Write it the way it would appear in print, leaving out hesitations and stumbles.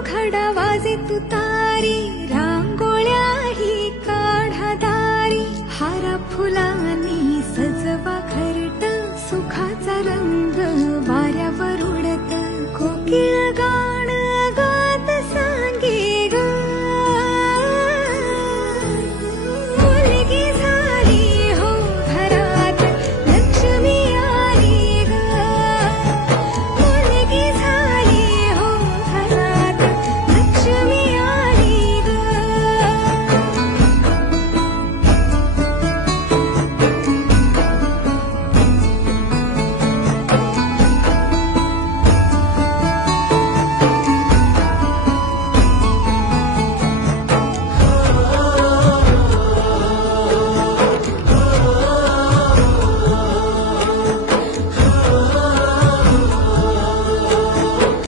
घडा वाजे तुतारी, रांगोळ्याही काढा दारी, हारा फुलांनी सजवा घरट, सुखाचा रंग वाऱ्यावर उडत, कोकिळ गा